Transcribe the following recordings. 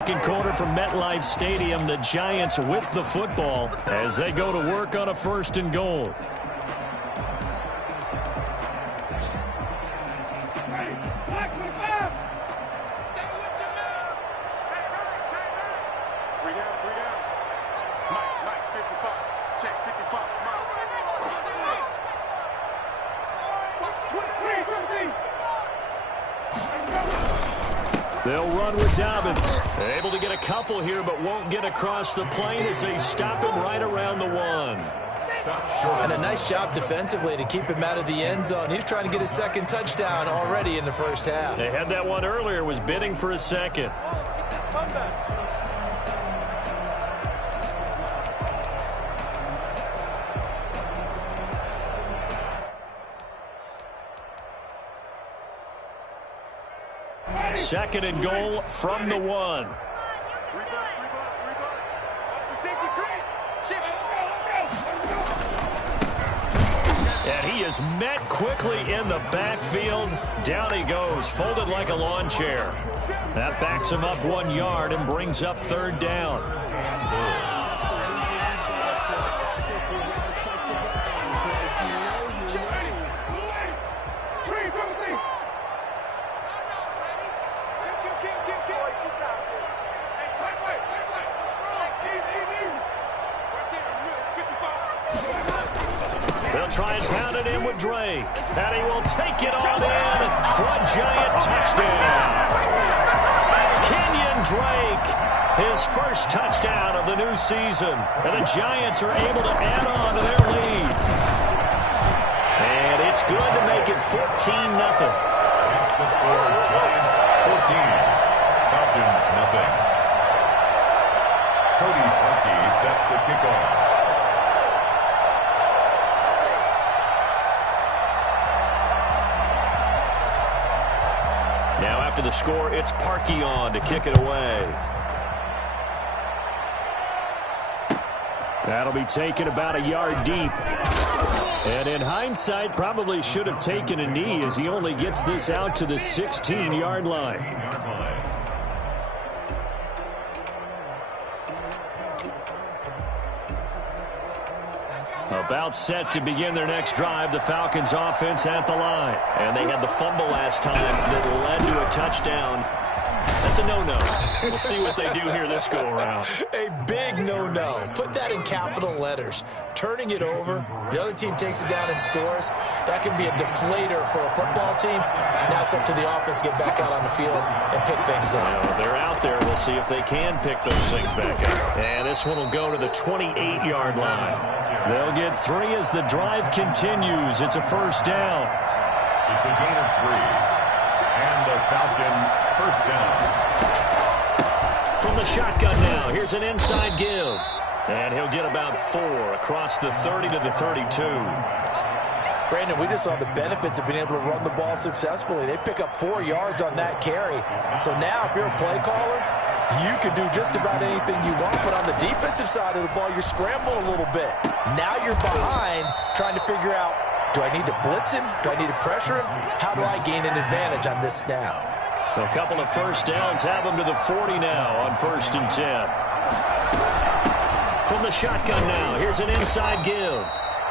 Second quarter from MetLife Stadium. The Giants with the football as they go to work on a 1st and goal. They'll run with Dobbins. Able to get a couple here, but won't get across the plane as they stop him right around the 1. And a nice job defensively to keep him out of the end zone. He's trying to get his 2nd touchdown already in the 1st half. They had that one earlier, was bidding for a 2nd. Second and goal from the 1. And he is met quickly in the backfield. Down he goes, folded like a lawn chair. That backs him up 1 yard and brings up 3rd down. They'll try and pound it in with Drake. And he will take it on in for a Giant touchdown. Kenyon Drake, his 1st touchdown of the new season. And the Giants are able to add on to their lead. And it's good to make it 14-0. That's the score. Giants 14. Falcons nothing. Cody Parkey set to kick off. Now after the score, it's Parkey on to kick it away. That'll be taken about a yard deep. And in hindsight, probably should have taken a knee as he only gets this out to the 16-yard line. About set to begin their next drive, the Falcons offense at the line. And they had the fumble last time that led to a touchdown. That's a no-no. We'll see what they do here this go-around. A big no-no. Put that in capital letters. Turning it over, the other team takes it down and scores. That can be a deflator for a football team. Now it's up to the offense to get back out on the field and pick things up. They're out there. We'll see if they can pick those things back up. And this one will go to the 28-yard line. They'll get 3 as the drive continues. It's a 1st down. It's a gain of 3. And the Falcon 1st down. From the shotgun now, here's an inside give. And he'll get about 4 across the 30 to the 32. Brandon, we just saw the benefits of being able to run the ball successfully. They pick up 4 yards on that carry. So now if you're a play caller, you can do just about anything you want. But on the defensive side of the ball, you're scrambling a little bit. Now you're behind trying to figure out, do I need to blitz him? Do I need to pressure him? How do I gain an advantage on this snap? A couple of 1st downs have them to the 40 now on 1st and 10. From the shotgun now, here's an inside give.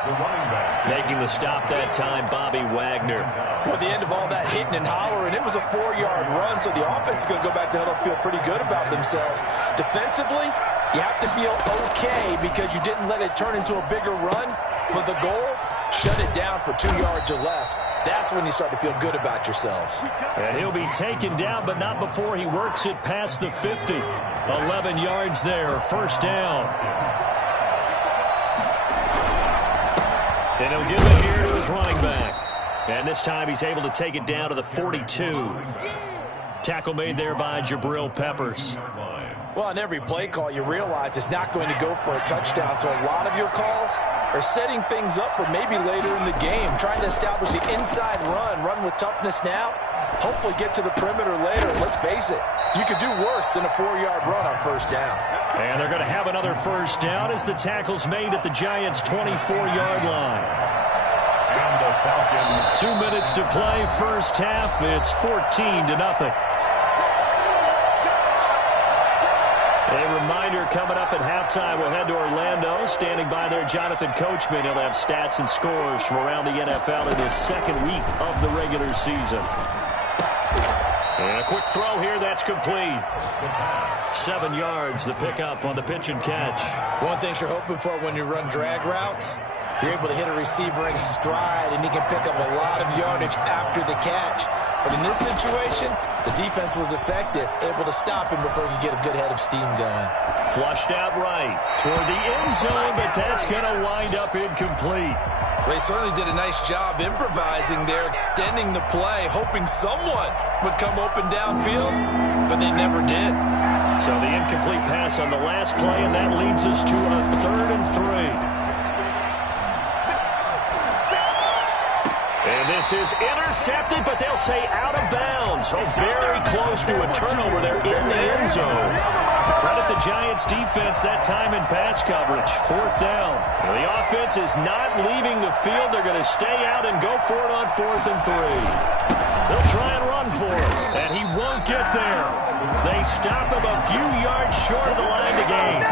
The running back. Making the stop that time, Bobby Wagner. Well, at the end of all that hitting and hollering, it was a 4-yard run, so the offense is going to go back to huddle and feel pretty good about themselves. Defensively, you have to feel okay because you didn't let it turn into a bigger run, but the goal, shut it down for 2 yards or less. That's when you start to feel good about yourselves. And he'll be taken down, but not before he works it past the 50. 11 yards there, 1st down. And he'll give it here to his running back. And this time he's able to take it down to the 42. Tackle made there by Jabril Peppers. Well, on every play call, you realize it's not going to go for a touchdown. So a lot of your calls are setting things up for maybe later in the game, trying to establish the inside run with toughness now, hopefully get to the perimeter later. Let's face it, you could do worse than a 4-yard run on 1st down. And they're going to have another 1st down as the tackle's made at the Giants' 24-yard line. And the Falcons. 2 minutes to play, 1st half. It's 14-0. A reminder coming up at halftime, we'll head to Orlando. Standing by there, Jonathan Coachman. He'll have stats and scores from around the NFL in his second week of the regular season. And a quick throw here, that's complete. 7 yards, the pickup on the pitch and catch. One thing you're hoping for when you run drag routes, you're able to hit a receiver in stride, and he can pick up a lot of yardage after the catch. But in this situation, the defense was effective, able to stop him before he could get a good head of steam going. Flushed out right toward the end zone, but that's going to wind up incomplete. Well, they certainly did a nice job improvising there, extending the play, hoping someone would come open downfield, but they never did. So the incomplete pass on the last play, and that leads us to a 3rd and 3. And this is intercepted, but they'll say out of bounds. Oh, very close to a turnover there in the end zone. Credit the Giants defense that time in pass coverage. 4th down. The offense is not leaving the field. They're going to stay out and go for it on 4th and 3. They'll try and run for it, and he won't get there. They stop him a few yards short of the line to gain.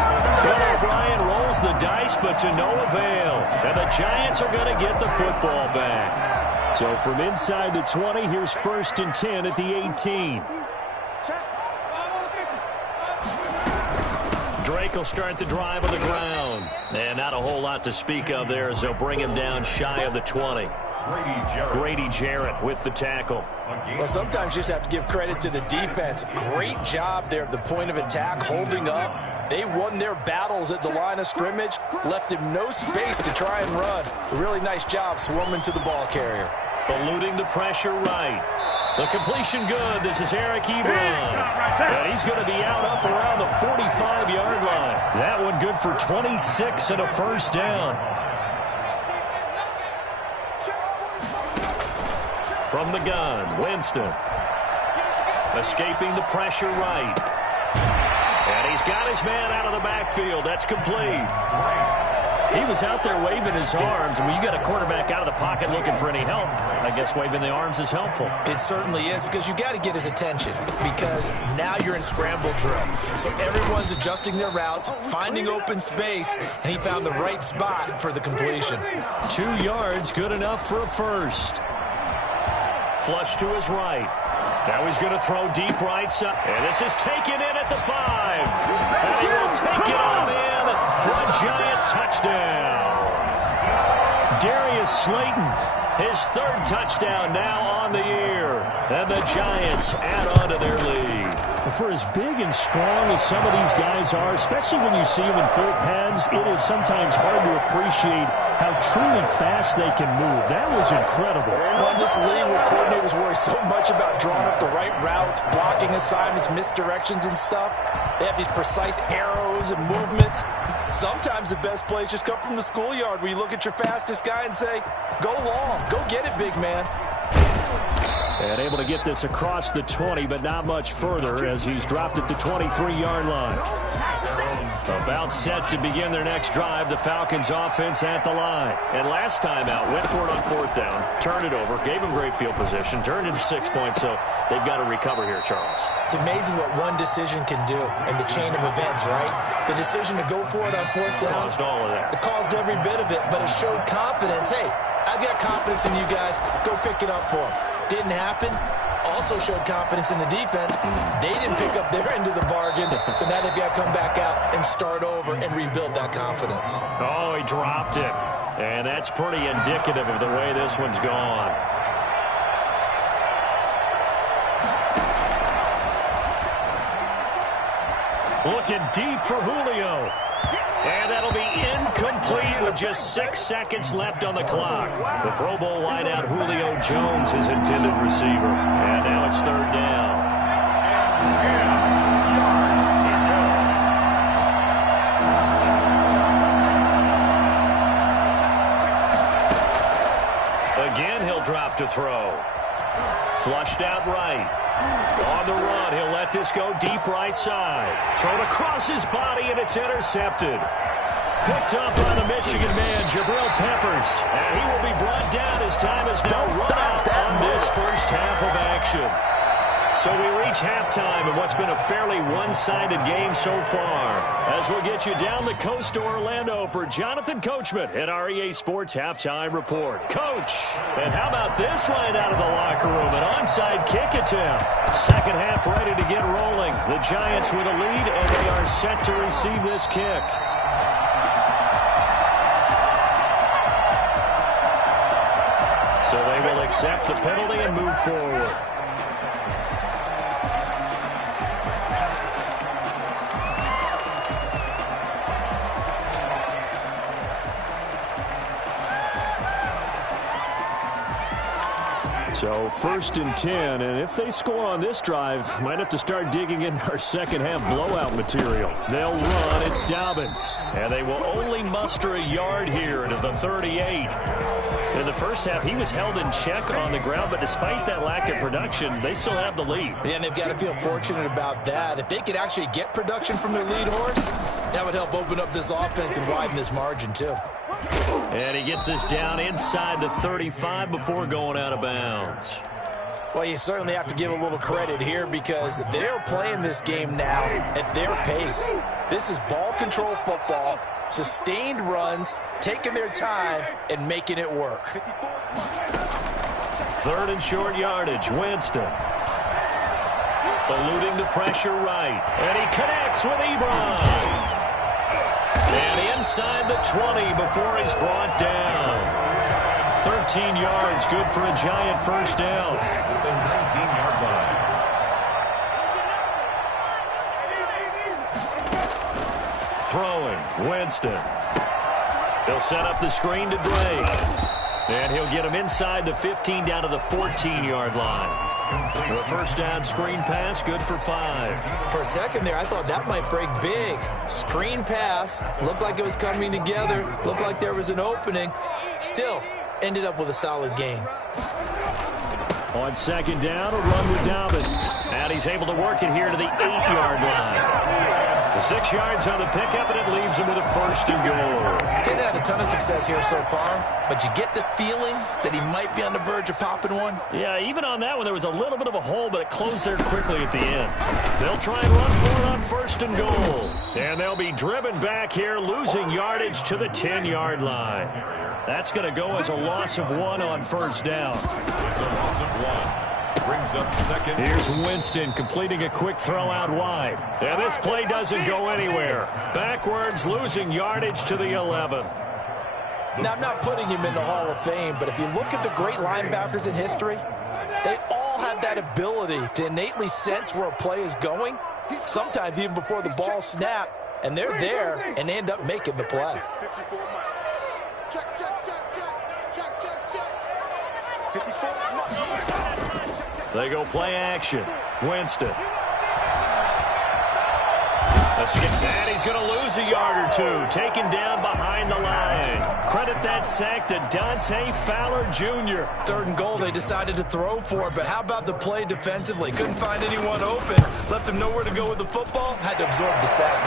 Bill O'Brien rolls the dice, but to no avail. And the Giants are going to get the football back. So from inside the 20, here's 1st and 10 at the 18. Drake will start the drive on the ground. And not a whole lot to speak of there as they'll bring him down shy of the 20. Grady Jarrett with the tackle. Well, sometimes you just have to give credit to the defense. Great job there at the point of attack, holding up. They won their battles at the line of scrimmage, left him no space to try and run. A really nice job swarming to the ball carrier. Eluding the pressure right. The completion good. This is Eric Ebron. And he's going to be out up around the 45-yard line. That one good for 26 and a 1st down. From the gun, Winston. Escaping the pressure right. And he's got his man out of the backfield. That's complete. He was out there waving his arms. I mean, you got a quarterback out of the pocket looking for any help. I guess waving the arms is helpful. It certainly is, because you got to get his attention, because now you're in scramble drill. So everyone's adjusting their routes, finding open space, and he found the right spot for the completion. 2 yards, good enough for a 1st. Flush to his right. Now he's going to throw deep right side. And this is taken in at the 5. And he will take it on in for a Giant touchdown. Darius Slayton, his 3rd touchdown now on the year. And the Giants add on to their lead. For as big and strong as some of these guys are, especially when you see them in full pads, it is sometimes hard to appreciate how truly fast they can move. That was incredible. On this league where coordinators worry so much about drawing up the right routes, blocking assignments, misdirections and stuff, they have these precise arrows and movements. Sometimes the best plays just come from the schoolyard, where you look at your fastest guy and say, go long, go get it, big man. And able to get this across the 20, but not much further as he's dropped at the 23-yard line. About set to begin their next drive, the Falcons offense at the line. And last time out, went for it on 4th down, turned it over, gave them great field position, turned into 6 points, so they've got to recover here, Charles. It's amazing what one decision can do in the chain of events, right? The decision to go for it on 4th down. Caused all of that. It caused every bit of it, but it showed confidence. Hey, I've got confidence in you guys. Go pick it up for them. Didn't happen. Also showed confidence in the defense. They didn't pick up their end of the bargain, so now they've got to come back out and start over and rebuild that confidence. Oh, he dropped it. And that's pretty indicative of the way this one's gone. Looking deep for Julio. And that'll be incomplete with just 6 seconds left on the clock. The Pro Bowl wideout Julio Jones is intended receiver. And now it's 3rd down. 10 yards to go. Again, he'll drop to throw. Flushed out right. On the run, he'll let this go deep right side. Thrown across his body, and it's intercepted. Picked up by the Michigan man, Jabril Peppers. And he will be brought down as time is now run out on this first half of action. So we reach halftime in what's been a fairly one-sided game so far. As we'll get you down the coast to Orlando for Jonathan Coachman at our EA Sports Halftime Report. Coach, and how about this right out of the locker room? An onside kick attempt. Second half ready to get rolling. The Giants with a lead, and they are set to receive this kick. So they will accept the penalty and move forward. So 1st and 10, and if they score on this drive, might have to start digging in our second half blowout material. They'll run. It's Dobbins. And they will only muster a yard here into the 38. In the first half, he was held in check on the ground, but despite that lack of production, they still have the lead. Yeah, and they've got to feel fortunate about that. If they could actually get production from their lead horse, that would help open up this offense and widen this margin, too. And he gets this down inside the 35 before going out of bounds. Well, you certainly have to give a little credit here because they're playing this game now at their pace. This is ball control football, sustained runs, taking their time, and making it work. 3rd and short yardage, Winston. Eluding the pressure right. And he connects with Ebron. And inside the 20 before he's brought down. 13 yards, good for a Giant first down. The 19-yard line. Throwing, Winston. He'll set up the screen to Drake. And he'll get him inside the 15 down to the 14-yard line. The first down screen pass, good for 5. For a second there, I thought that might break big. Screen pass, looked like it was coming together, looked like there was an opening. Still, ended up with a solid gain. On second down, a run with Dobbins. And he's able to work it here to the 8-yard line. The 6 yards on the pickup, and it leaves him with a 1st and goal. Didn't have a ton of success here so far, but you get the feeling that he might be on the verge of popping one. Yeah, even on that one, there was a little bit of a hole, but it closed there quickly at the end. They'll try and run for it on 1st and goal. And they'll be driven back here, losing yardage to the 10-yard line. That's going to go as a loss of 1 on 1st down. It's a loss of 1. Brings up 2nd. Here's Winston completing a quick throw out wide. And this play doesn't go anywhere. Backwards, losing yardage to the 11. Now, I'm not putting him in the Hall of Fame, but if you look at the great linebackers in history, they all had that ability to innately sense where a play is going, sometimes even before the ball snapped, and they're there and they end up making the play. They go play action. Winston. And he's going to lose a yard or two. Taken down behind the line. Credit that sack to Dante Fowler Jr. 3rd and goal, they decided to throw for it, but how about the play defensively? Couldn't find anyone open. Left him nowhere to go with the football. Had to absorb the sack.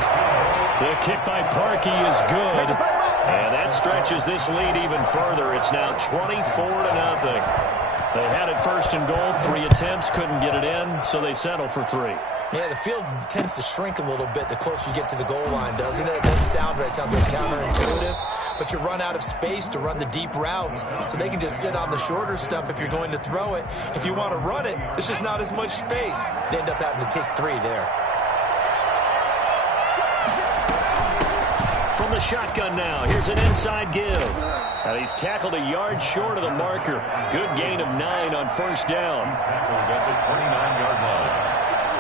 The kick by Parkey is good. And that stretches this lead even further. It's now 24-0. They had it 1st and goal. 3 attempts, couldn't get it in, so they settle for 3. Yeah, the field tends to shrink a little bit the closer you get to the goal line, doesn't it? It doesn't sound right. It sounds like counterintuitive. But you run out of space to run the deep routes, so they can just sit on the shorter stuff if you're going to throw it. If you want to run it, there's just not as much space. They end up having to take 3 there. From the shotgun now, here's an inside give. And he's tackled a yard short of the marker. Good gain of 9 on 1st down. Tackled at the 29-yard line.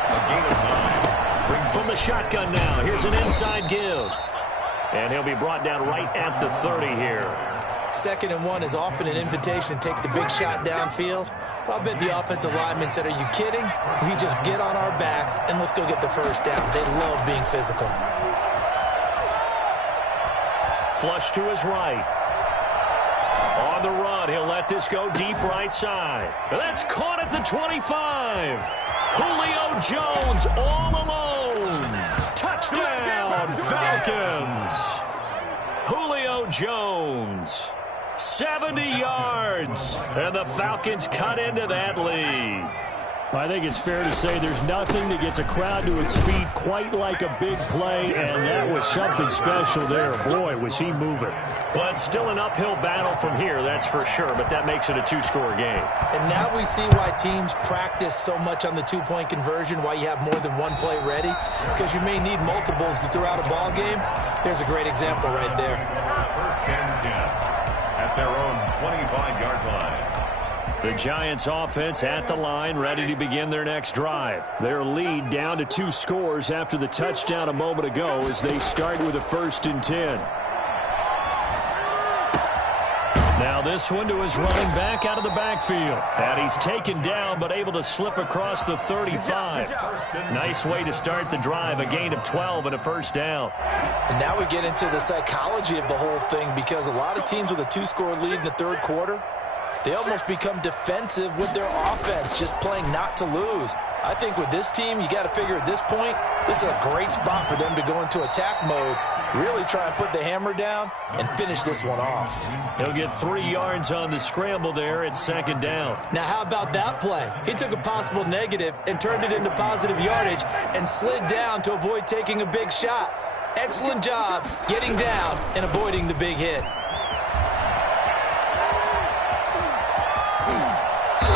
A gain of 9. From the shotgun now, here's an inside give. And he'll be brought down right at the 30 here. 2nd and 1 is often an invitation to take the big shot downfield. But I bet the offensive lineman said, are you kidding? We just get on our backs and let's go get the 1st down. They love being physical. Flush to his right. On the run, he'll let this go deep right side. That's caught at the 25. Julio Jones all alone. Touchdown, Falcons. Julio Jones, 70 yards. And the Falcons cut into that lead. I think it's fair to say there's nothing that gets a crowd to its feet quite like a big play, and that was something special there. Boy, was he moving. Well, it's still an uphill battle from here, that's for sure, but that makes it a two-score game. And now we see why teams practice so much on the two-point conversion, why you have more than one play ready, because you may need multiples to throw out a ball game. Here's a great example right there. First and 10 at their own 25-yard line. The Giants offense at the line, ready to begin their next drive. Their lead down to 2 scores after the touchdown a moment ago as they start with a 1st and 10. Now this one to his running back out of the backfield. And he's taken down but able to slip across the 35. Nice way to start the drive, a gain of 12 and a 1st down. And now we get into the psychology of the whole thing, because a lot of teams with a 2-score lead in the 3rd quarter, they almost become defensive with their offense, just playing not to lose. I think with this team, you got to figure at this point, this is a great spot for them to go into attack mode, really try and put the hammer down and finish this one off. He'll get 3 yards on the scramble there at 2nd down. Now, how about that play? He took a possible negative and turned it into positive yardage and slid down to avoid taking a big shot. Excellent job getting down and avoiding the big hit.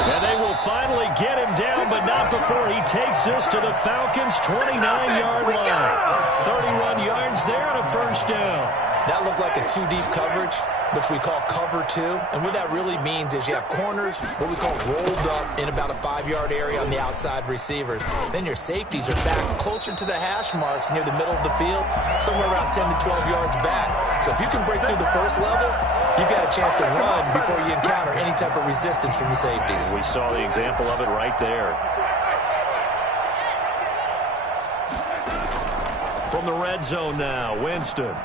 And they will finally get him down, but not before he takes this to the Falcons' 29-yard line. 31 yards there and a 1st down. That looked like a 2-deep coverage, which we call cover 2. And what that really means is you have corners, what we call rolled up in about a 5-yard area on the outside receivers. Then your safeties are back closer to the hash marks near the middle of the field, somewhere around 10 to 12 yards back. So if you can break through the first level, you've got a chance to run before you encounter any type of resistance from the safeties. We saw the example of it right there. From the red zone now, Winston.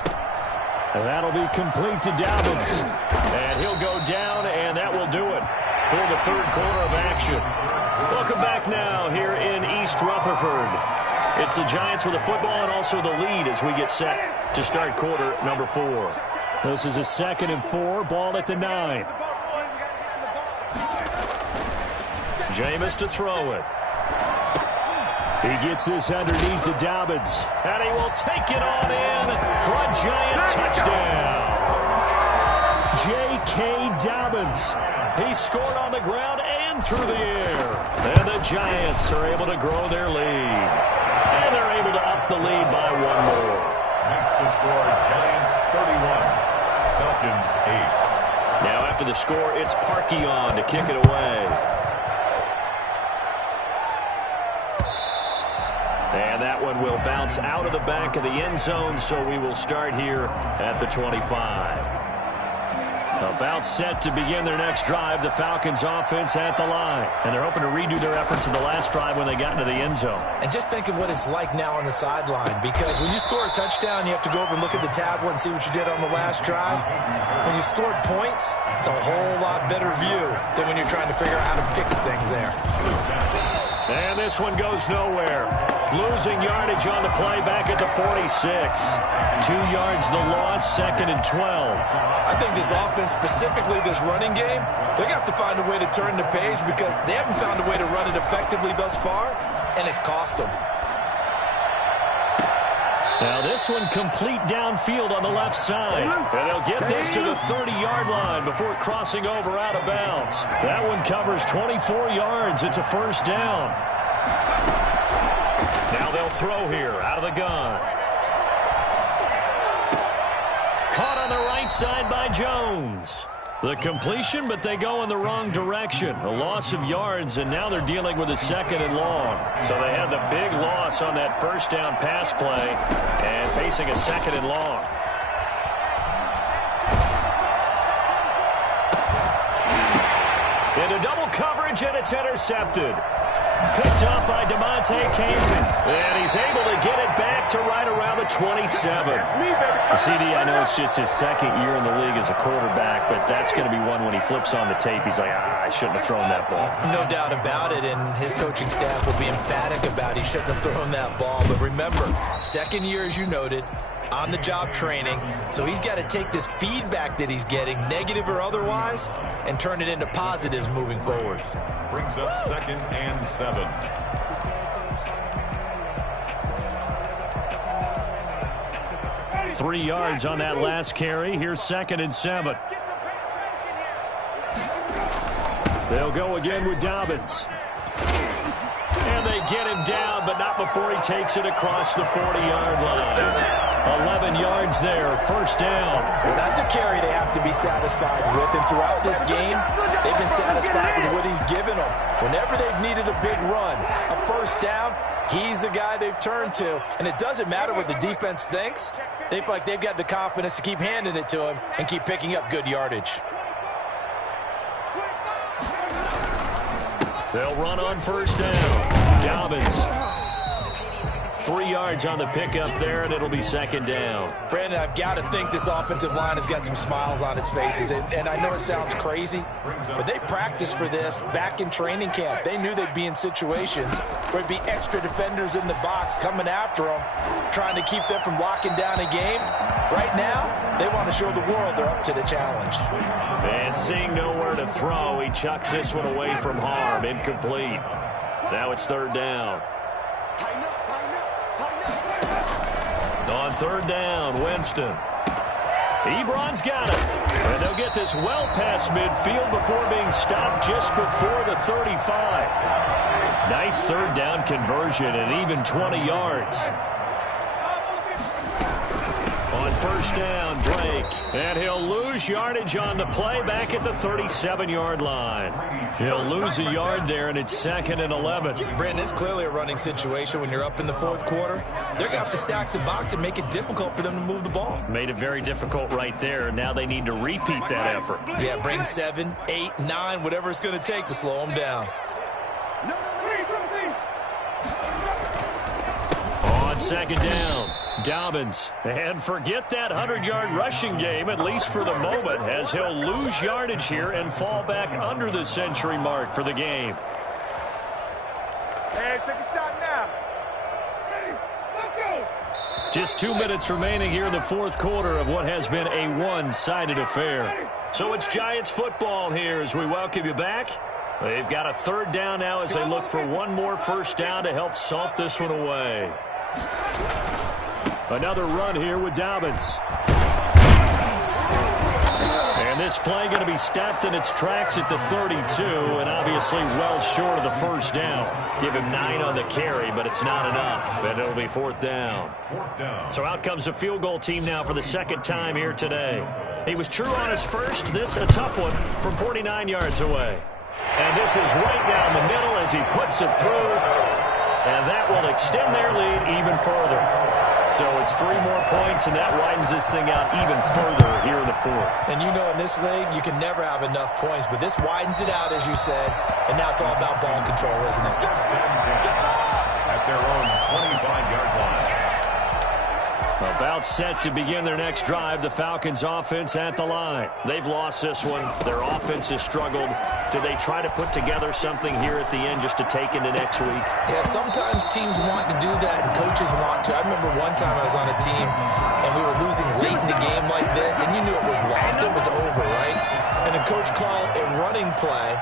And that'll be complete to Dobbins. And he'll go down, and that will do it for the 3rd quarter of action. Welcome back now here in East Rutherford. It's the Giants with the football and also the lead as we get set to start quarter number 4. This is a 2nd and 4, ball at the 9. Jameis to throw it. He gets this underneath to Dobbins. And he will take it on in for a Giant touchdown. J.K. Dobbins. He scored on the ground and through the air. And the Giants are able to grow their lead. And they're able to up the lead by 1 more. Makes the score Giants 31, Falcons 8. Now after the score, it's Parkey on to kick it away. And that one will bounce out of the back of the end zone, so we will start here at the 25. About set to begin their next drive, the Falcons offense at the line. And they're hoping to redo their efforts in the last drive when they got into the end zone. And just think of what it's like now on the sideline, because when you score a touchdown, you have to go over and look at the tablet and see what you did on the last drive. When you scored points, it's a whole lot better view than when you're trying to figure out how to fix things there. And this one goes nowhere. Losing yardage on the play back at the 46. 2 yards the loss, 2nd and 12. I think this offense, specifically this running game, they're going to have to find a way to turn the page, because they haven't found a way to run it effectively thus far, and it's cost them. Now this one complete downfield on the left side. And they'll get this to the 30-yard line before crossing over out of bounds. That one covers 24 yards. It's a 1st down. Now they'll throw here out of the gun. Caught on the right side by Jones. The completion, but they go in the wrong direction. A loss of yards, and now they're dealing with a 2nd and long. So they had the big loss on that 1st down pass play and facing a 2nd and long. Into double coverage, and it's intercepted. Picked up by DeMonte Kazin. And he's able to get it back to right around the 27. CD, I know it's just his 2nd year in the league as a quarterback, but that's going to be one when he flips on the tape. He's like, I shouldn't have thrown that ball. No doubt about it, and his coaching staff will be emphatic about he shouldn't have thrown that ball. But remember, 2nd year, as you noted, on-the-job training. So he's got to take this feedback that he's getting, negative or otherwise, and turn it into positives moving forward. Brings up 2nd and 7. Three yards on that last carry. Here's 2nd and 7. They'll go again with Dobbins. And they get him down, but not before he takes it across the 40-yard line. 11 yards there, first down. Well, that's a carry they have to be satisfied with, and throughout this game, they've been satisfied with what he's given them. Whenever they've needed a big run, a first down, he's the guy they've turned to. And it doesn't matter what the defense thinks. They feel like they've got the confidence to keep handing it to him and keep picking up good yardage. They'll run on first down. Dobbins. 3 yards on the pickup there, and it'll be 2nd down. Brandon, I've got to think this offensive line has got some smiles on its faces. And I know it sounds crazy, but they practiced for this back in training camp. They knew they'd be in situations where there'd be extra defenders in the box coming after them, trying to keep them from locking down a game. Right now, they want to show the world they're up to the challenge. And seeing nowhere to throw, he chucks this one away from harm. Incomplete. Now it's 3rd down. On 3rd down, Winston. Ebron's got it. And they'll get this well past midfield before being stopped just before the 35. Nice 3rd down conversion and even 20 yards. On first down, Drake. And he'll lose yardage on the play back at the 37-yard line. He'll lose a yard there, and it's 2nd and 11. Brandon, it's clearly a running situation when you're up in the 4th quarter. They're going to have to stack the box and make it difficult for them to move the ball. Made it very difficult right there. Now they need to repeat that effort. Yeah, bring 7, 8, 9, whatever it's going to take to slow them down. On 2nd down, Dobbins. And forget that 100-yard rushing game, at least for the moment, as he'll lose yardage here and fall back under the century mark for the game. Hey, take a shot now. Ready, let's go. Just 2 minutes remaining here in the 4th quarter of what has been a one-sided affair. So it's Giants football here as we welcome you back. They've got a 3rd down now as they look for one more first down to help salt this one away. Another run here with Dobbins. And this play going to be stopped in its tracks at the 32, and obviously well short of the first down. Give him 9 on the carry, but it's not enough, and it'll be 4th down. So out comes the field goal team now for the 2nd time here today. He was true on his first. This a tough one from 49 yards away. And this is right down the middle as he puts it through. And that will extend their lead even further. So it's 3 more points, and that widens this thing out even further here in the 4th. And you know in this league, you can never have enough points, but this widens it out, as you said, and now it's all about ball control, isn't it? At their own 25-yard line. About set to begin their next drive, the Falcons offense at the line. They've lost this one. Their offense has struggled. Do they try to put together something here at the end just to take into next week? Yeah, sometimes teams want to do that and coaches want to. I remember one time I was on a team and we were losing late in the game like this, and you knew it was lost. It was over, right? And the coach called a running play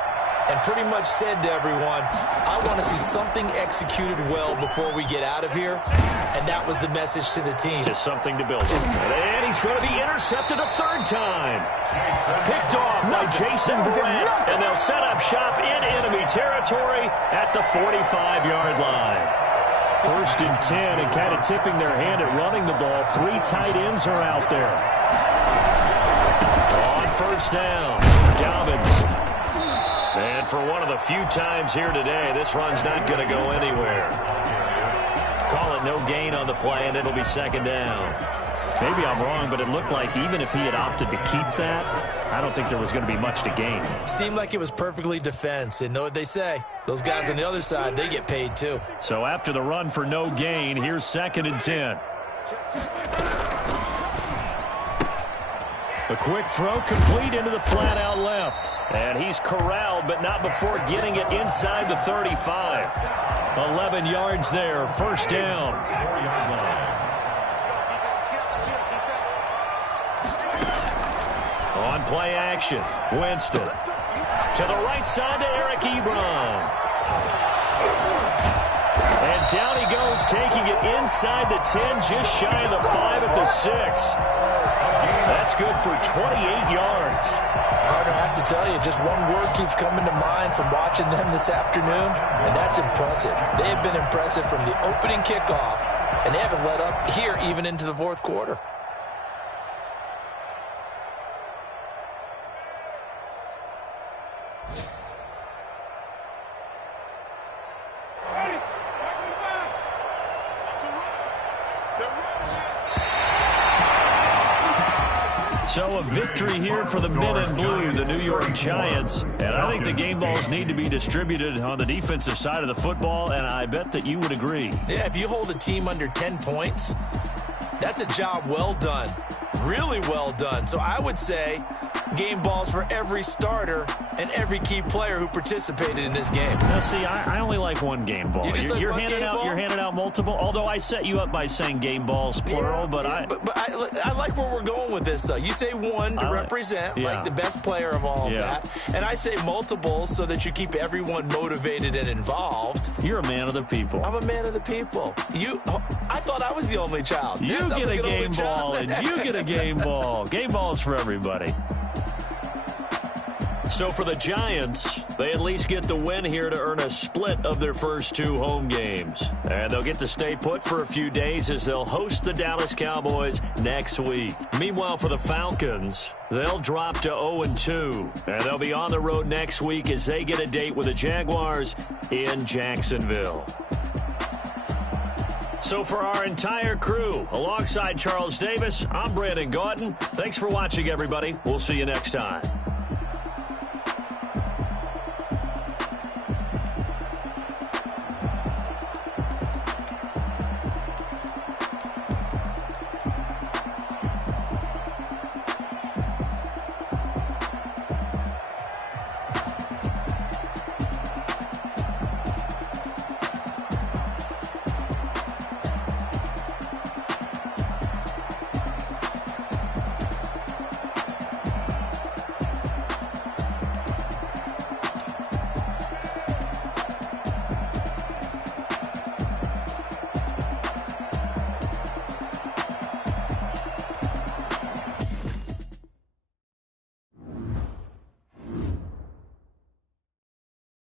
and pretty much said to everyone, I want to see something executed well before we get out of here. And that was the message to the team. Just something to build on. And he's going to be intercepted a 3rd time. Picked off by Jason Verrett. And they'll set up shop in enemy territory at the 45-yard line. 1st and 10, and kind of tipping their hand at running the ball. 3 tight ends are out there. On first down, Dobbins. And for one of the few times here today, this run's not going to go anywhere. Call it no gain on the play, and it'll be 2nd down. Maybe I'm wrong, but it looked like even if he had opted to keep that, I don't think there was going to be much to gain. Seemed like it was perfectly defense, and know what they say. Those guys on the other side, they get paid too. So after the run for no gain, here's 2nd and 10. A quick throw complete into the flat out left. And he's corralled, but not before getting it inside the 35. 11 yards there, first down. play action. Winston. To the right side to Eric Ebron. And down he goes, taking it inside the 10, just shy of the 5 at the 6. That's good for 28 yards. Carter, I have to tell you, just one word keeps coming to mind from watching them this afternoon, and that's impressive. They have been impressive from the opening kickoff, and they haven't let up here even into the fourth quarter. So a victory here for the men in blue, the New York Giants. And I think the game balls need to be distributed on the defensive side of the football, and I bet that you would agree. Yeah, if you hold a team under 10 points, that's a job well done. Really well done. So I would say game balls for every starter and every key player who participated in this game. Now, see, I only like one game ball. You're handing out multiple. Although I set you up by saying game balls plural, but I like where we're going with this. You say one to represent like the best player of all of that, and I say multiples so that you keep everyone motivated and involved. You're a man of the people. I'm a man of the people. I thought I was the only child. You get a game ball, and you get a game ball. Game balls for everybody. So for the Giants, they at least get the win here to earn a split of their first 2 home games. And they'll get to stay put for a few days as they'll host the Dallas Cowboys next week. Meanwhile, for the Falcons, they'll drop to 0-2. And they'll be on the road next week as they get a date with the Jaguars in Jacksonville. So for our entire crew, alongside Charles Davis, I'm Brandon Gaudin. Thanks for watching, everybody. We'll see you next time.